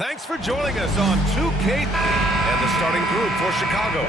Thanks for joining us on 2K and the starting group for Chicago.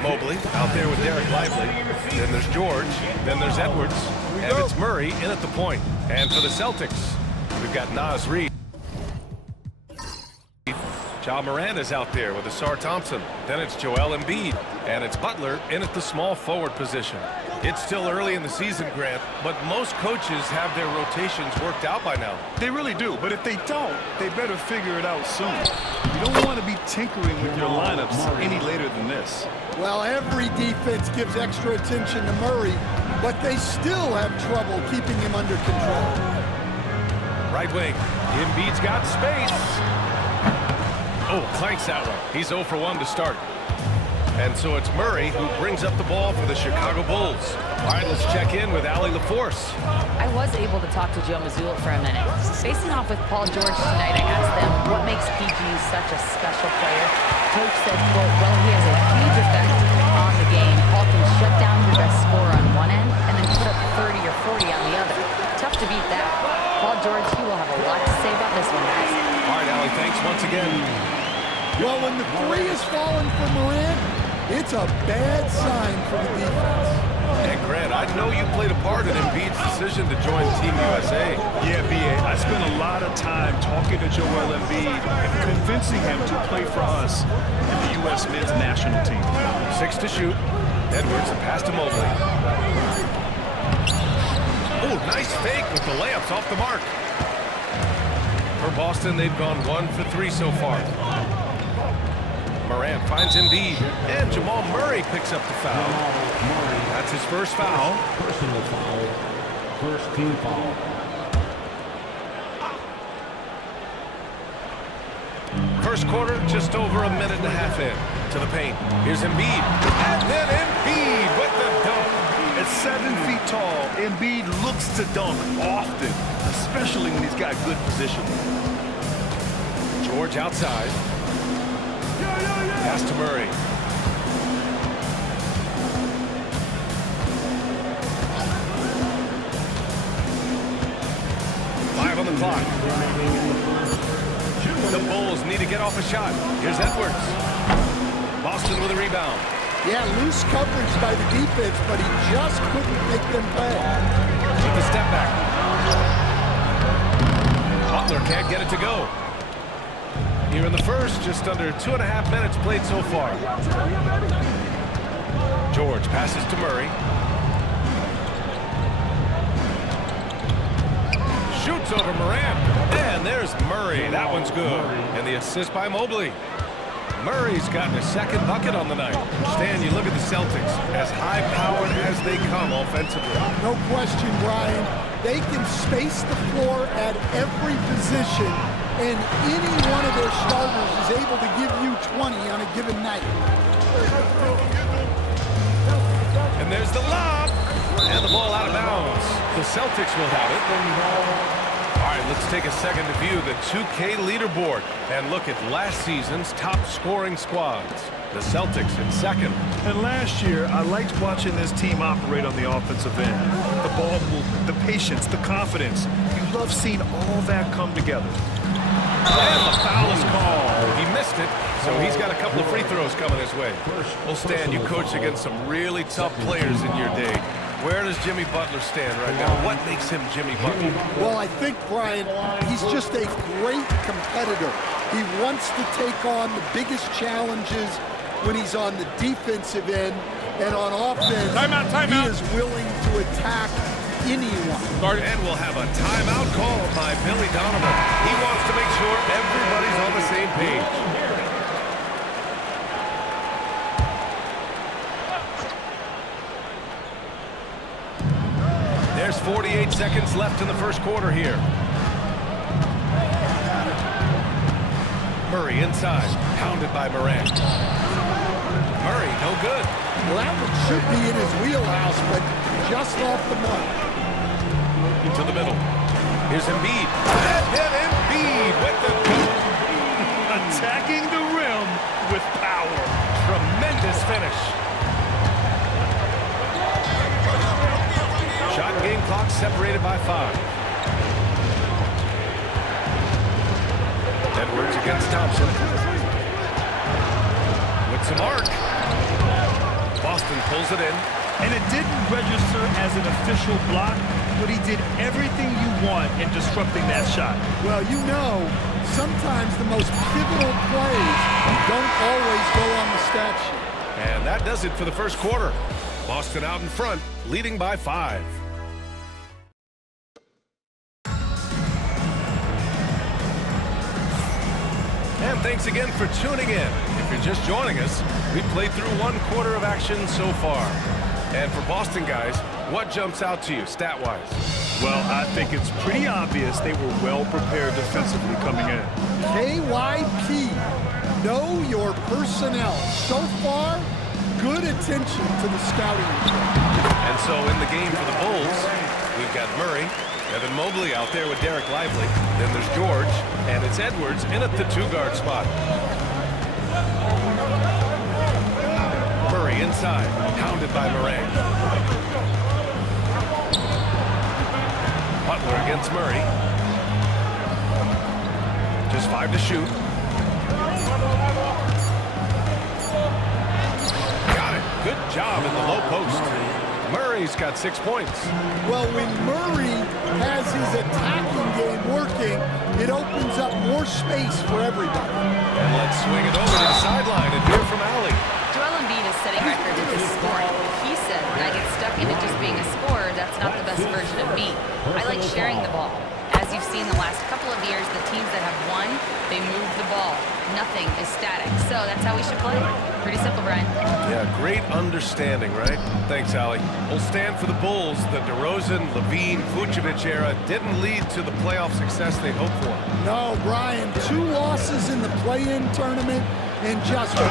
Mobley out there with Derek Lively. Then there's George. Then there's Edwards. And it's Murray in at the point. And for the Celtics, we've got Naz Reid. Ja Moran's out there with Asar Thompson. Then it's Joel Embiid. And it's Butler in at the small forward position. It's still early in the season, Grant, but most coaches have their rotations worked out by now. They really do, but if they don't, they better figure it out soon. You don't want to be tinkering with your lineups any later than this. Well, every defense gives extra attention to Murray, but they still have trouble keeping him under control. Right wing. Embiid's got space. Oh, clanks that one. He's 0 for 1 to start. And so it's Murray who brings up the ball for the Chicago Bulls. All right, let's check in with Allie LaForce. I was able to talk to Joe Mazzulla for a minute. Facing off with Paul George tonight, I asked them what makes PG such a special player. Coach said, quote, well, he has a huge effect on the game. Paul can shut down your best scorer on one end and then put up 30 or 40 on the other. Tough to beat that. Paul George, he will have a lot to say about this one, guys. All right, Allie, thanks once again. Well, when the three is falling for Morant, it's a bad sign for the defense. And Grant, I know you played a part in Embiid's decision to join Team USA. Yeah, B.A., I spent a lot of time talking to Joel Embiid and convincing him to play for us in the U.S. men's national team. 6 to shoot. Edwards, a pass to Mobley. Oh, nice fake with the layups off the mark. For Boston, they've gone 1 for 3 so far. Morant finds Embiid, and Jamal Murray picks up the foul. That's his first foul. Personal foul. First team foul. First quarter, just over a minute and a half in. To the paint. Here's Embiid. And then Embiid with the dunk. At 7 feet tall, Embiid looks to dunk often, especially when he's got good position. George outside. Pass to Murray. Five on the clock. The Bulls need to get off a shot. Here's Edwards. Boston with a rebound. Yeah, loose coverage by the defense, but he just couldn't make them pay. With the step back. Butler can't get it to go. Here in the first, just under 2.5 minutes played so far. George passes to Murray. Shoots over Morant. And there's Murray. That one's good. And the assist by Mobley. Murray's gotten a second bucket on the night. Stan, you look at the Celtics, as high-powered as they come offensively. No question, Brian. They can space the floor at every position, and any one of their starters is able to give you 20 on a given night. And there's the lob. And the ball out of bounds. The Celtics will have it. All right, let's take a second to view the 2K leaderboard and look at last season's top scoring squads. The Celtics in second. And last year, I liked watching this team operate on the offensive end. The ball movement, the patience, the confidence. You love seeing all that come together. And the foul is called. He missed it, so he's got a couple of free throws coming his way. Well, Stan, you coached against some really tough players in your day. Where does Jimmy Butler stand right now? What makes him Jimmy Butler? Well, I think, Brian, he's just a great competitor. He wants to take on the biggest challenges when he's on the defensive end, and on offense, he is willing to attack anyone. And we'll have a timeout called by Billy Donovan. He wants to make sure everybody's on the same page. There's 48 seconds left in the first quarter here. Murray inside, pounded by Morant. Murray, no good. Well, that one should be in his wheelhouse, but just off the mark. To the middle. Here's Embiid. And then Embiid with the Attacking the rim with power. tremendous finish. Shot and game clock separated by 5. Edwards against against Thompson. With some arc. Boston pulls it in. And it didn't register as an official block, but he did everything you want in disrupting that shot. Well, you know, sometimes the most pivotal plays don't always go on the stat sheet. And that does it for the first quarter. Boston out in front, leading by 5. And thanks again for tuning in. If you're just joining us, we played through 1 quarter of action so far. And for Boston guys, what jumps out to you stat-wise? Well, I think it's pretty obvious they were well prepared defensively coming in. KYP, know your personnel. So far, good attention to the scouting report. And so in the game for the Bulls, we've got Murray, Evan Mobley out there with Derek Lively. Then there's George, and it's Edwards in at the 2-guard spot. Murray inside, hounded by Moran. Butler against Murray. Just 5 to shoot. Got it. Good job in the low post. Murray's got 6 points. Well, when Murray has his attacking game working, it opens up more space for everybody. And let's swing it over to the sideline and hear from Allie. Joel Embiid is setting records in his scoring. He said, when I get stuck into just being a scorer, that's not the best version of me. I like sharing the ball. As you've seen the last couple of years, the teams that have won, they move the ball. Nothing is static. So that's how we should play. Pretty simple, Brian. Yeah, great understanding, right? Thanks, Allie. We'll stand for the Bulls. The DeRozan, Levine, Vucevic era didn't lead to the playoff success they hoped for. No, Brian, 2 losses in the play-in tournament and just 1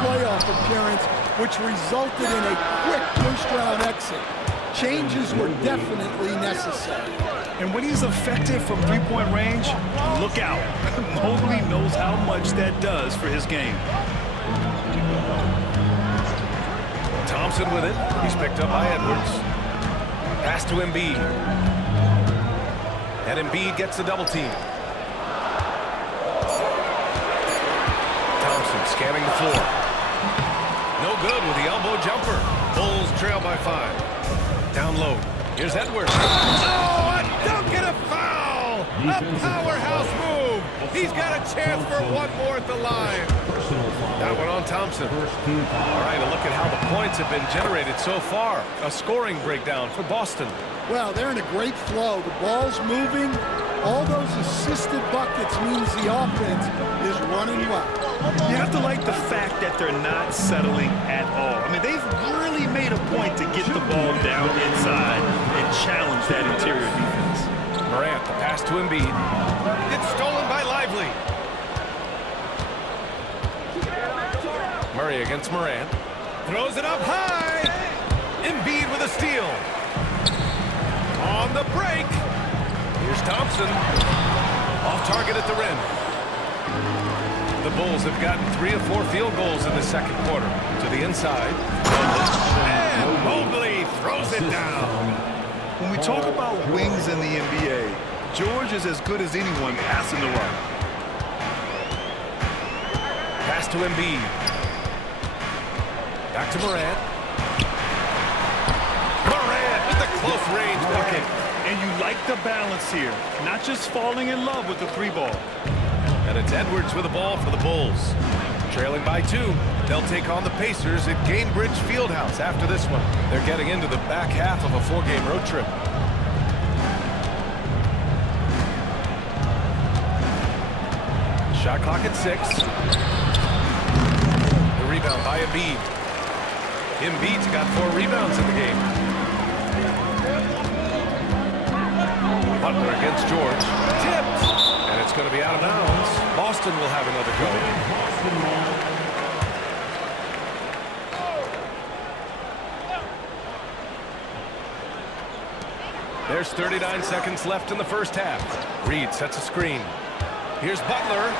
playoff appearance, which resulted in a quick first-round exit. Changes were definitely necessary. And when he's effective from 3-point range, look out. Mobley knows how much that does for his game. Thompson with it. He's picked up by Edwards. Pass to Embiid. And Embiid gets the double team. Thompson scanning the floor. No good with the elbow jumper. Bulls trail by 5. Down low. Here's Edwards. Oh, a dunk and a foul! A powerhouse move. He's got a chance for 1 more at the line. That one on Thompson. All right, a look at how the points have been generated so far. A scoring breakdown for Boston. Well, they're in a great flow. The ball's moving. All those assisted buckets means the offense is running well. You have to like the fact that they're not settling at all. I mean, they've really made a point to get the ball down inside and challenge that interior defense. Morant, the pass to Embiid. It's stolen by Lively. Murray against Morant. Throws it up high. Embiid with a steal. On the break. Here's Thompson. Off target at the rim. The Bulls have gotten 3 of 4 field goals in the second quarter. To the inside. And Mobley throws it down. When we talk about wings in the NBA, George is as good as anyone passing the rock. Pass to Embiid. Back to Morant. Morant with the close range bucket. And you like the balance here, not just falling in love with the 3-ball. And it's Edwards with the ball for the Bulls. Trailing by 2. They'll take on the Pacers at Gainbridge Fieldhouse after this one. They're getting into the back half of a 4-game road trip. Shot clock at 6. The rebound by Embiid. Embiid's got 4 rebounds in the game. Butler against George. Tipped. And it's going to be out of bounds. Boston will have another go. There's 39 seconds left in the first half. Reed sets a screen. Here's Butler.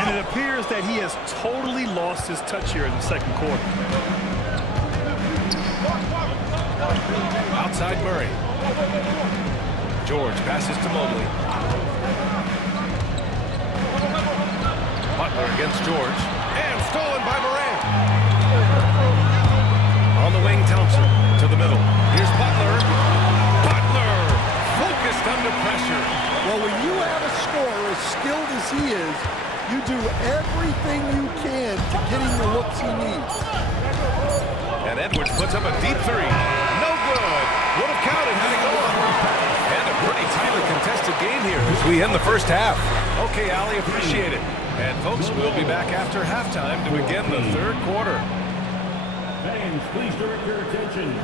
And it appears that he has totally lost his touch here in the second quarter. Outside Murray. George passes to Mobley. Butler against George. And stolen by Morant. On the wing, Thompson to the middle. Here's Butler. Butler focused under pressure. Well, when you have a scorer as skilled as he is, you do everything you can to get him the looks he needs. And Edwards puts up a deep three. No good. Would have counted had it gone. And a pretty tightly contested game here as we end the first half. Okay, Ali, appreciate it. And folks, we'll be back after halftime to begin the third quarter. Fans, please direct your attention.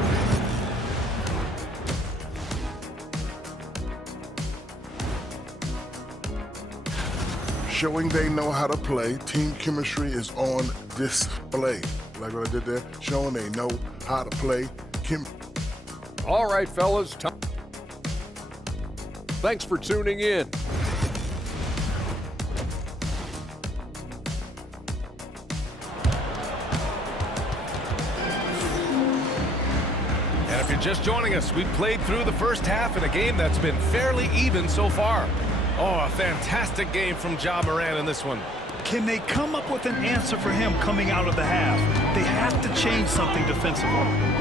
Showing they know how to play. Team chemistry is on display. Like what I did there, showing they know how to play. All right, fellas. Thanks for tuning in. And if you're just joining us, we've played through the first half in a game that's been fairly even so far. Oh, a fantastic game from Ja Morant in this one. Can they come up with an answer for him coming out of the half? They have to change something defensively.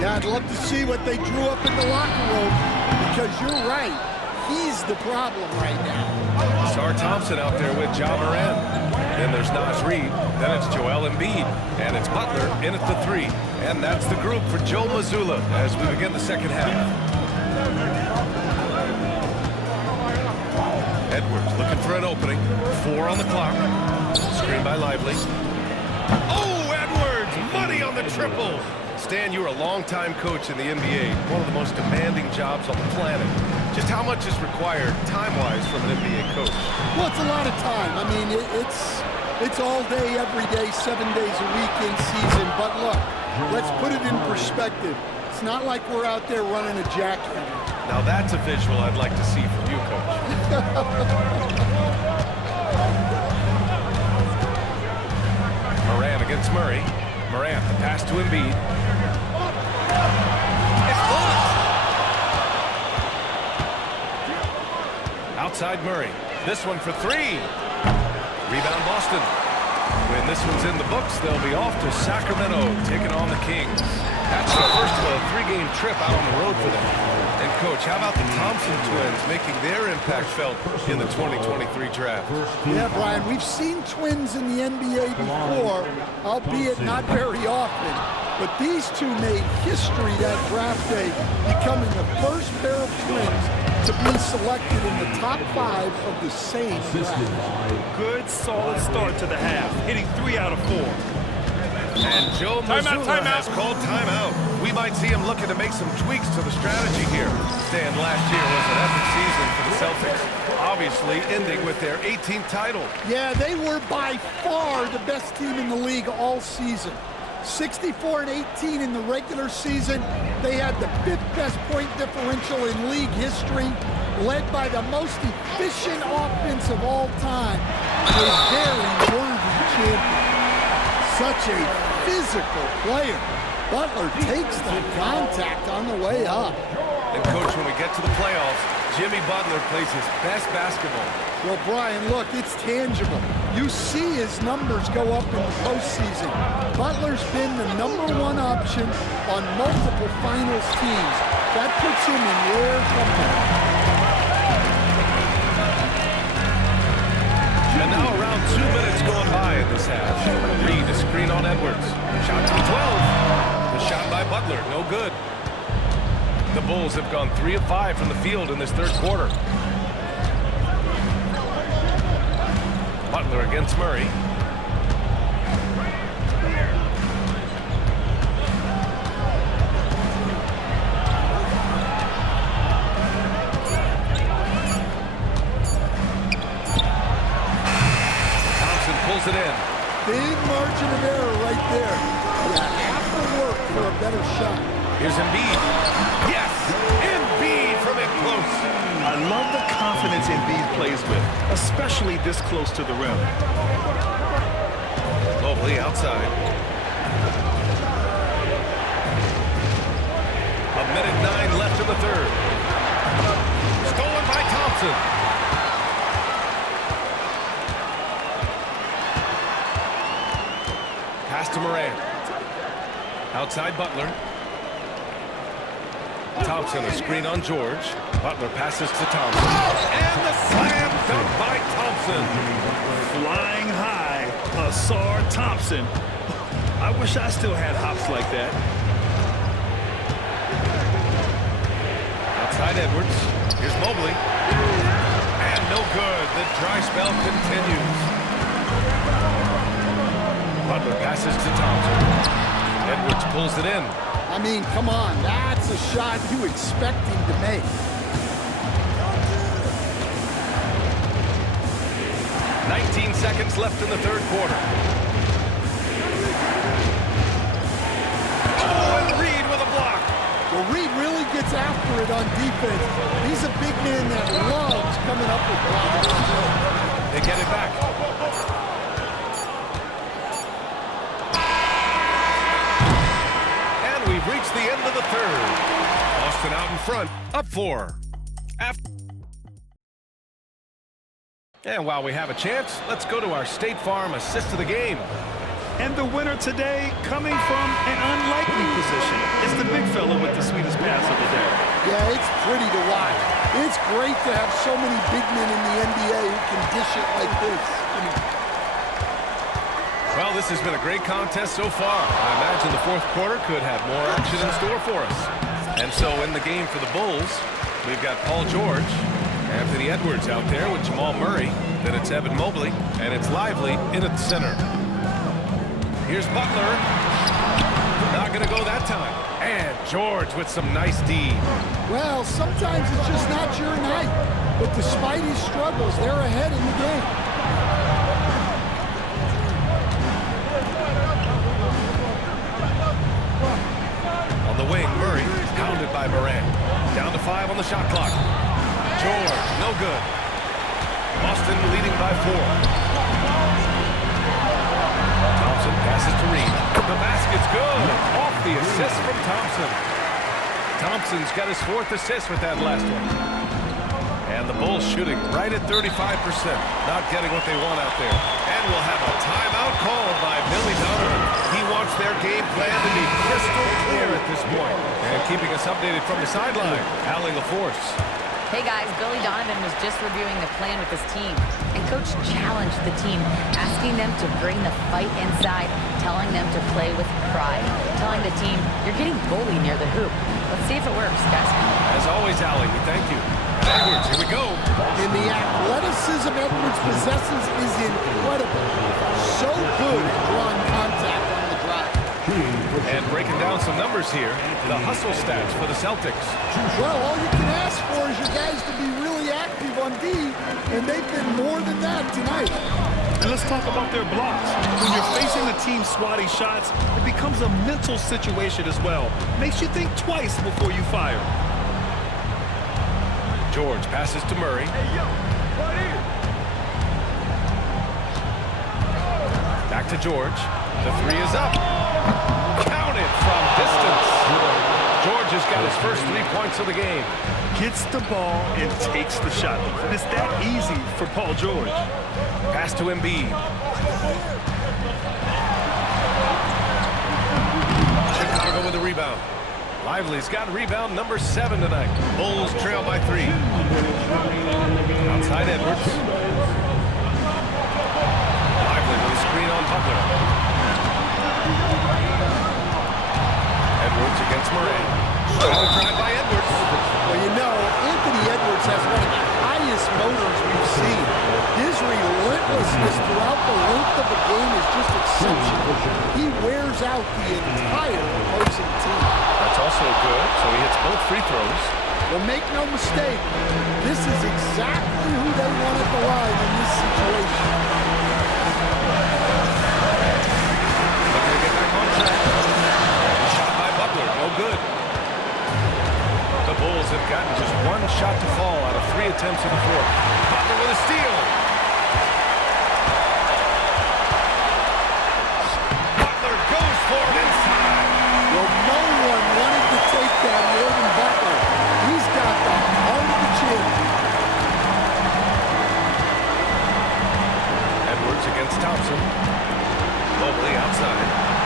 Yeah, I'd love to see what they drew up in the locker room, because you're right. He's the problem right now. It's R17 out there with Ja Morant. Then there's Naz Reid. Then it's Joel Embiid. And it's Butler in at the 3. And that's the group for Joe Mazzulla as we begin the second half. Edwards looking for an opening. 4 on the clock. Screen by Lively. Oh, Edwards! Money on the triple! Stan, you're a longtime coach in the NBA. One of the most demanding jobs on the planet. Just how much is required time-wise from an NBA coach? Well, it's a lot of time. I mean, it's all day, every day, 7 days a week in season. But look, let's put it in perspective. It's not like we're out there running a jackhammer. Now that's a visual I'd like to see from you, Coach. Morant against Murray. Morant, the pass to Embiid. It's blocked. Outside Murray. This one for 3. Rebound Boston. When this one's in the books, they'll be off to Sacramento, taking on the Kings. That's the first of a 3-game trip out on the road for them. And, Coach, how about the Thompson twins making their impact felt in the 2023 draft? Yeah, Brian, we've seen twins in the NBA before, albeit not very often. But these two made history that draft day, becoming the first pair of twins to be selected in the top 5 of the same draft. Good, solid start to the half, hitting 3 out of 4. And Joe Mazzulla has called timeout. We might see him looking to make some tweaks to the strategy here. Stan, last year was an epic season for the Celtics, obviously ending with their 18th title. Yeah, they were by far the best team in the league all season. 64-18 in the regular season. They had the 5th best point differential in league history, led by the most efficient offense of all time. A very worthy champion. Such a physical player. Butler takes the contact on the way up. And, Coach, when we get to the playoffs, Jimmy Butler plays his best basketball. Well, Brian, look, it's tangible. You see his numbers go up in the postseason. Butler's been the #1 option on multiple finals teams. That puts him in rare company. And now around 2 minutes going by in this half. Reid, a screen on Edwards. Shot from 12. The shot by Butler, no good. The Bulls have gone 3 of 5 from the field in this third quarter. Butler against Murray. Thompson pulls it in. Big margin of error right there. You have to work for a better shot. Here's Embiid. Yes! Embiid from it close. I love the confidence Embiid plays with, especially this close to the rim. Mobley outside. A minute 9 left in the third. Stolen by Thompson. Pass to Moran. Outside Butler. Thompson, a screen on George. Butler passes to Thompson. And the slam dunk by Thompson. Flying high, Asar Thompson. I wish I still had hops like that. Outside Edwards. Here's Mobley. And no good. The dry spell continues. Butler passes to Thompson. Edwards pulls it in. I mean, come on. That's a shot you expect him to make. "19 seconds left in the third quarter. Oh, and Reed with a block. Well, Reed really gets after it on defense. He's a big man that loves coming up with blocks. They get it back. And we've reached the end of the third. Boston out in front, up 4. And while we have a chance, let's go to our State Farm assist of the game. And the winner today coming from an unlikely position. It's the big fella with the sweetest pass of the day. Yeah, it's pretty to watch. It's great to have so many big men in the NBA who can dish it like this. Well, this has been a great contest so far. I imagine the fourth quarter could have more action in store for us. And so in the game for the Bulls, we've got Paul George, Anthony Edwards out there with Jamal Murray. Then it's Evan Mobley, and it's Lively in at the center. Here's Butler. Not going to go that time. And George with some nice D. Well, sometimes it's just not your night. But despite his struggles, they're ahead in the game. On the wing, Murray, pounded by Moran. Down to 5 on the shot clock. George, no good. Boston leading by 4. Thompson passes to Reed. The basket's good. Off the assist from Thompson. Thompson's got his 4th assist with that last one. And the Bulls shooting right at 35%. Not getting what they want out there. And we'll have a timeout called by Billy Donovan. He wants their game plan to be crystal clear at this point. And keeping us updated from the sideline, Allie LaForce. Hey guys, Billy Donovan was just reviewing the plan with his team, and Coach challenged the team, asking them to bring the fight inside, telling them to play with pride, telling the team, you're getting bullied near the hoop. Let's see if it works, guys. As always, Allie, we thank you. Edwards, here we go. And the athleticism Edwards possesses is incredible. So good at drawing contact on the drive. And breaking down some numbers here, the hustle stats for the Celtics. Well, all you can ask for is your guys to be really active on D, and they've been more than that tonight. And let's talk about their blocks. When you're facing a team swatting shots, it becomes a mental situation as well. Makes you think twice before you fire. George passes to Murray. Back to George. The 3 is up. Counted from distance. George has got his first 3 points of the game. Gets the ball and takes the shot. And it's that easy for Paul George. Pass to Embiid. Chicago with a rebound. Lively's got rebound number 7 tonight. Bulls trail by 3. Outside Edwards. Lively with a screen on Butler. Edwards against Moran. Strong drive by Edwards. Well, you know, Anthony Edwards has one of the highest motors we've seen. His relentlessness throughout the length of the game is just exceptional. He wears out the entire opposing team. That's also good, so he hits both free throws. Well, make no mistake, this is exactly who they want at the line in this situation. Looking to get back on track. A shot by Butler, no good. The Bulls have gotten just 1 shot to fall out of 3 attempts in the fourth. Butler with a steal. Butler goes for it inside. Well, no one wanted to take that more than Butler. He's got the heart of the champion. Edwards against Thompson. Mobley outside.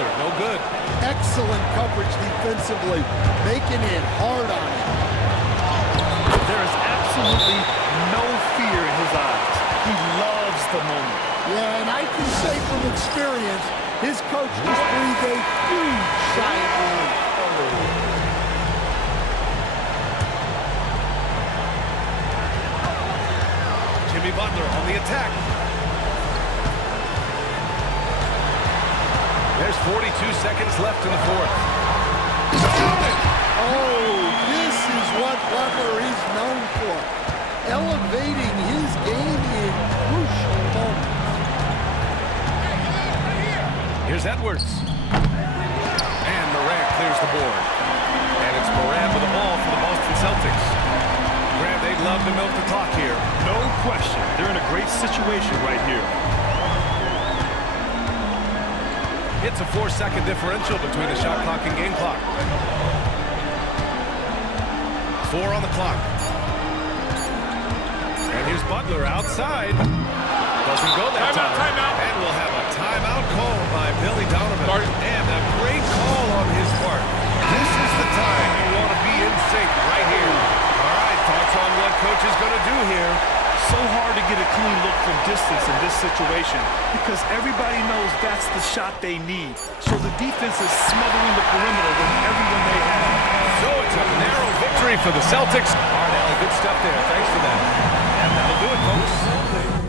Butler, no good. Excellent coverage defensively, making it hard on him. There is absolutely no fear in his eyes. He loves the moment. Yeah, and I can say from experience, his coach just breathed a huge sigh of relief. Jimmy Butler on the attack. There's 42 seconds left in the fourth. Oh, this is what Butler is known for. Elevating his game in crucial moments. Here's Edwards. And Morant clears the board. And it's Morant with the ball for the Boston Celtics. Grant, they'd love to milk the clock here. No question. They're in a great situation right here. It's a 4-second differential between the shot clock and game clock. 4 on the clock. And here's Butler outside. Doesn't go that time. Timeout. And we'll have a timeout called by Billy Donovan. And a great call on his part. This is the time you want to be in sync right here. All right, thoughts on what coach is going to do here? So hard to get a clean look from distance in this situation because everybody knows that's the shot they need. So the defense is smothering the perimeter with everyone they have. So it's a narrow victory for the Celtics. All right, Allie, good stuff there. Thanks for that. And that'll do it, folks.